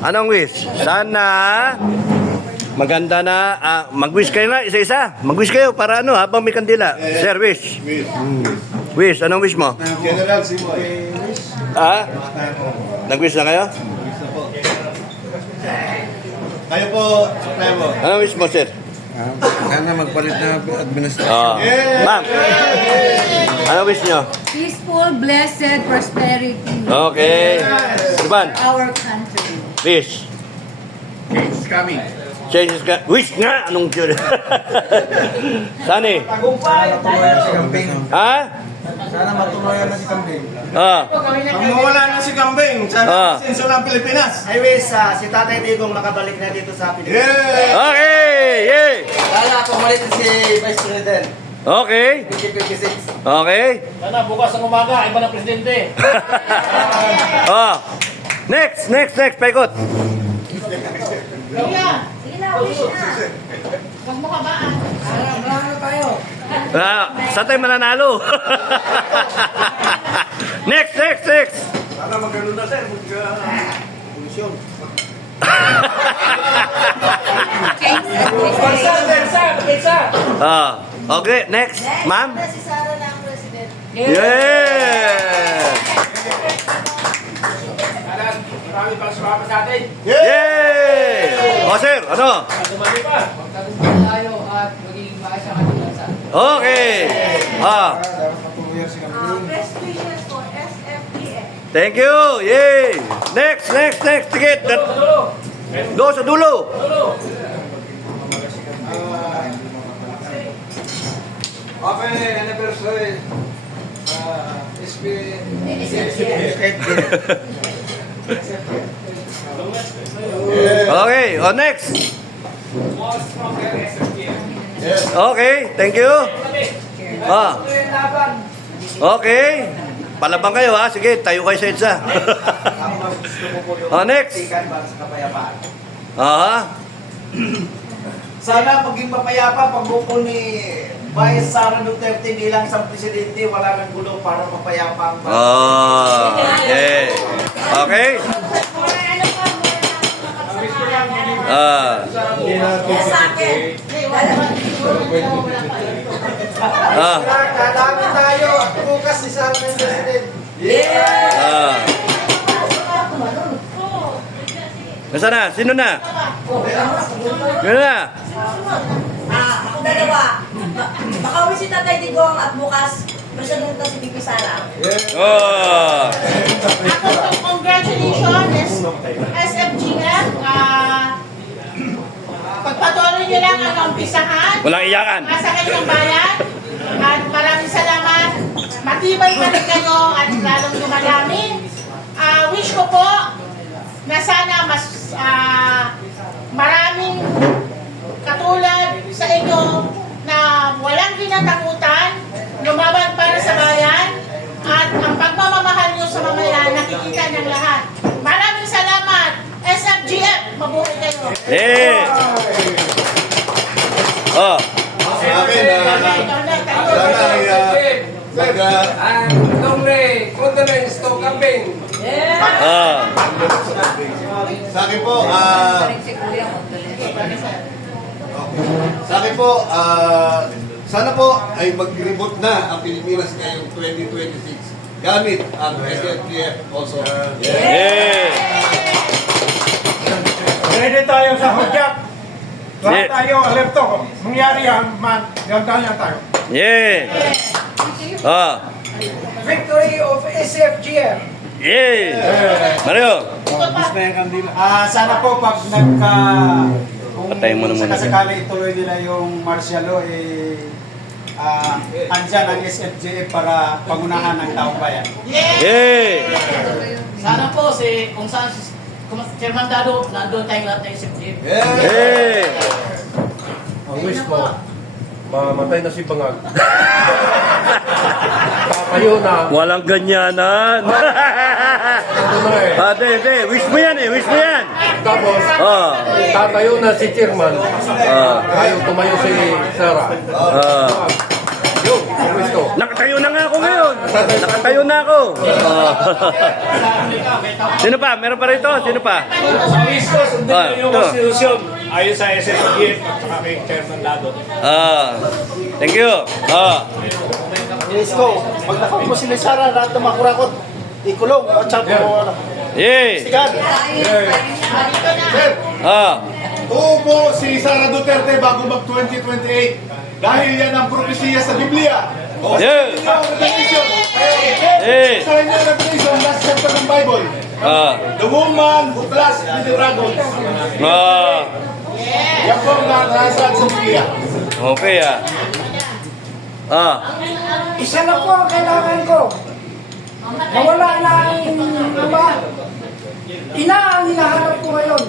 Anong wish? Sana maganda na, mag-wish kayo na, isa-isa. Mag-wish kayo para ano, habang may kandila. Sir, wish. Wish, anong wish mo? General Simoy. Nag-wish na kayo? Kayo po, Supremo. Anong wish mo, sir? Sana magpalit na administrasyon. Ma'am, anong wish nyo? Peaceful, blessed prosperity. Okay. Iban, Our country. wish. It's coming. Changes ka. Wish nga! Anong sure? Sani? Matuloyan si Kambing. Ha? Sana matuloyan na si Kambing. Ang mawala na si Kambing, sana senso ng Pilipinas. I wish si Tatay Digong makabalik na dito sa Pilipinas. Yeah! Okay! Yay! Lala, pumalit si Vice President. Okay? 2026. Okay? Sana bukas ng umaga, iba na presidente. Next! Paikot! Huwag mo kabaan. Saan tayo mananalo? Next! Sana magano na sir, mag-pulisyon. Okay, next. Ma'am? Si Sara na ang president. Yeah! Marami pang sumama sa atin. Yay! O sir, ano? Dumami pa. tayo at maging maayos ang ating bansa. Okay. Dapat matuloyan si Kambing. Best wishes for SFDF. Thank you. Yay! Next. Tikit. Do sa dulo. Happy anniversary. SP. Okay, next. Okay, thank you. Okay. Palabang kayo ha. Sige, tayo kayo sa EDSA. Next. Para sa kapayapaan. Sana maging mapayapa pagbuko ni Vice Sara Duterte bilang isang presidente, wala nang gulo para mapayapa ang bansa. Okay. Okay. Yes, sa akin. Kadami tayo at bukas si Sara ng presidente. Nasaan na? Sino na? Sino na? Ako dalawa. Baka uwi si Tatay Digong at bukas presidente si Bibi Sara. Congratulations, SFGF. Pagpatuloy niyo lang ang umpisahan. Walang iyakan. Sa kanyang bayan. At maraming salamat. Matibay pa rin kayo at lalong dumadami. Wish ko po na sana mas maraming katulad sa inyo na walang kinatakutan, lumaban para sa bayan, at ang pagmamahal nyo sa mga yan, nakikita ng lahat. Maraming salamat, SFGF, mabuhay kayo. Eh. Sa akin, Condolence to Kambing. sa akin po, sana po ay mag-reboot na ang Pilipinas ngayong 2026 gamit ang SFDF also. Yeah. Ready tayo sa hudyat. Lahat Yeah. tayo alerto. Mangyari yan man, ganyan tayo. Yeah. Victory of SFGF. Yeah. Mario. Sana po pag kung Patayin mo na muna. sakasakali ituloy nila yung martial law, andyan ang SFGF para pangunahan ng taong bayan. Yeah. Sana po kung saan Chairman Dado, nandun tayong lahat ng SFGF. Yeah. Ang wish ko, mamatay na si Bangag. Kayo na. Walang ganyanan. Hindi. Wish mo yan. Tapos, tatayo na si Chairman. Ayaw tumayo si Sarah. Yun, ang wish ko. Nakatayo na nga ako ngayon. Nakatayo na ako. Oh. Sino pa? Meron pa rito? Sino pa? Sa wish ko, sundin Ah, ko yung ito. konstitusyon. Ayon sa SSGF at saka kay Chairman Lado. Thank you. Let's go. Pag nakaupo si Sara, lahat ng makurakot, ikulong. At saka po, Yay! sigan. Tubo si Sara Duterte bago mag 2028 dahil yan ang propesiya sa Biblia. Yeah! Yay! Sa inyo ang revelation, last chapter ng Bible. The woman who clasped with the dragon. Yan po ang nasa sa Biblia. Okay Isa na po ang kailangan ko. Nawala na ang ama. Ina ang hinahanap ko ngayon.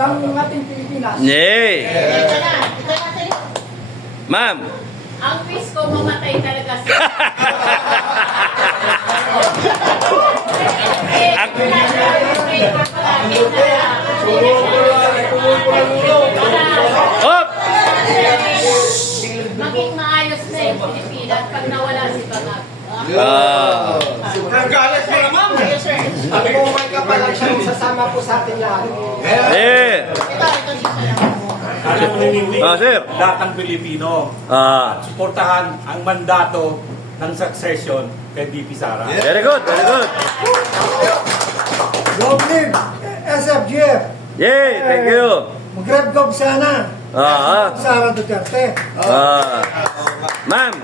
Ng ating Pilipinas. Yay! Ito na sa'yo. Ma'am! Ang wish ko mamatay talaga siya. Hop! Maging maayos na yung Pilipinas pag nawala si Banat. Galit mo naman. Yes, sir. Ang buhay ka pa lang siyang sasama po sa atin lahat. Yeah! Ito dito lang. Alam mo niniwig, Sir. lahat ng Pilipino. Suportahan ang mandato ng succession kay BP Sara. Very good, very good. Long live SFGF. Yay! Thank you. Mag-grab gov sana. Sara Duterte. Ma'am!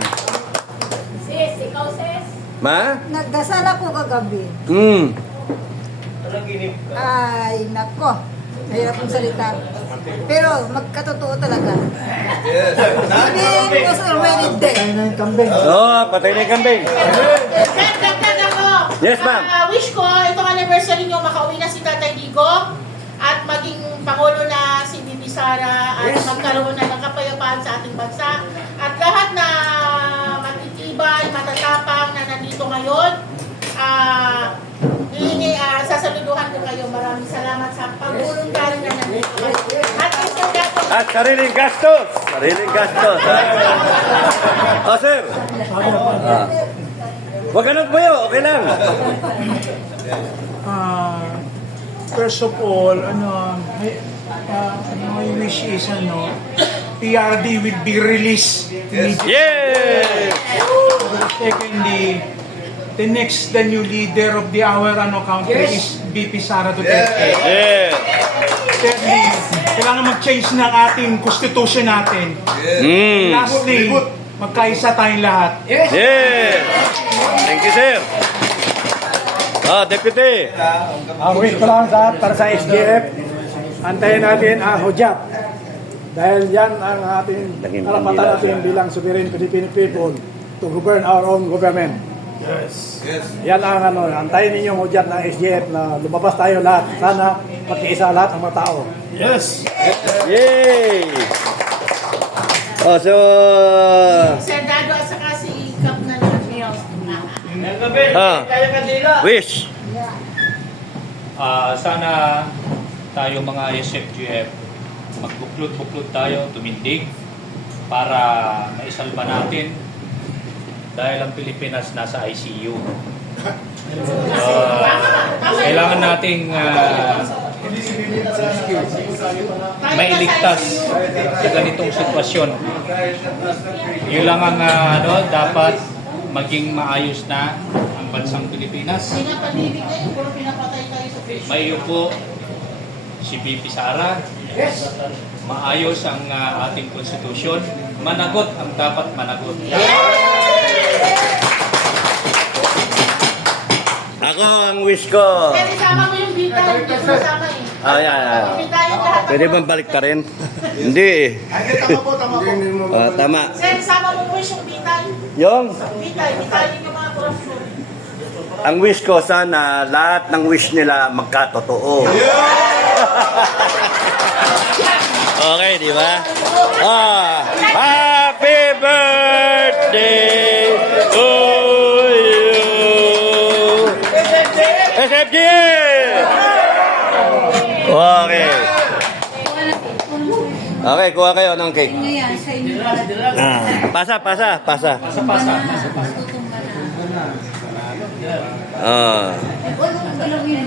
Sis, ikaw sis. Ma? Nagdasal ako kagabi. Ay, nako. Mahirap kong salita. Pero magkatotoo talaga. He was already dead. Kaya na yung kambing. Patay na yung kambing. Dagdag ako. Yes, ma'am. Wish ko, itong anniversary nyo, makauwi na si Tatay Digong at maging Pangulo na si Bibi Sara at magkaroon na ng kapayapaan sa ating bansa. At lahat na matitibay, matatapang na nandito ngayon, sasaluduhan ko kayo. Maraming salamat sa pag-voluntaryo na nandito kayo. At sariling gastos. Sariling gastos. Sir. Huwag ganun po yun. Okay lang. First of all, my wish is, PRD will be released immediately. Yay! Secondly, the new leader of our country is BP Sara Duterte. Yeah! Thirdly, kailangan mag-change ng ating constitution natin. Lastly, magkaisa tayong lahat. Yeah! Thank you, sir. Deputy. Ang wish ko lang para sa SGF, antayin natin ang hudyat. Dahil yan ang ating karapatan natin bilang sovereign Filipino people to govern our own government. Yes. Yan ang antayin ninyong hudyat ng SGF na lumabas tayo lahat. Sana magkiisa lahat ng mga tao. Yes! Yay! So... Sir Dado at saka si Kap na Neil. Wish. Sana tayo mga SFGF magbuklod-buklod tayo, tumindig para maisalba natin dahil ang Pilipinas nasa ICU. Kailangan nating mailigtas sa ganitong sitwasyon. Yun lang ang dapat maging maayos na ang bansang Pilipinas. Maiupo si BP Sara. Maayos ang ating konstitusyon. Managot ang dapat managot. Ako ang wish ko. Sir, isama mo yung bita. Hindi ko masama eh. Yeah. Bita yung lahat. Pwede bang balik ka rin? Hindi eh. Tama po. Tama. Sir, isama mo wish yung bita. Yung, Bita, bitayin yung mga korupsyon. ang wish ko sana lahat ng wish nila magkatotoo. Okay, di ba? Happy birthday to you. SFG! Okay. Okay, kuha kayo ng cake. Pasa. Ah. Walang galawin.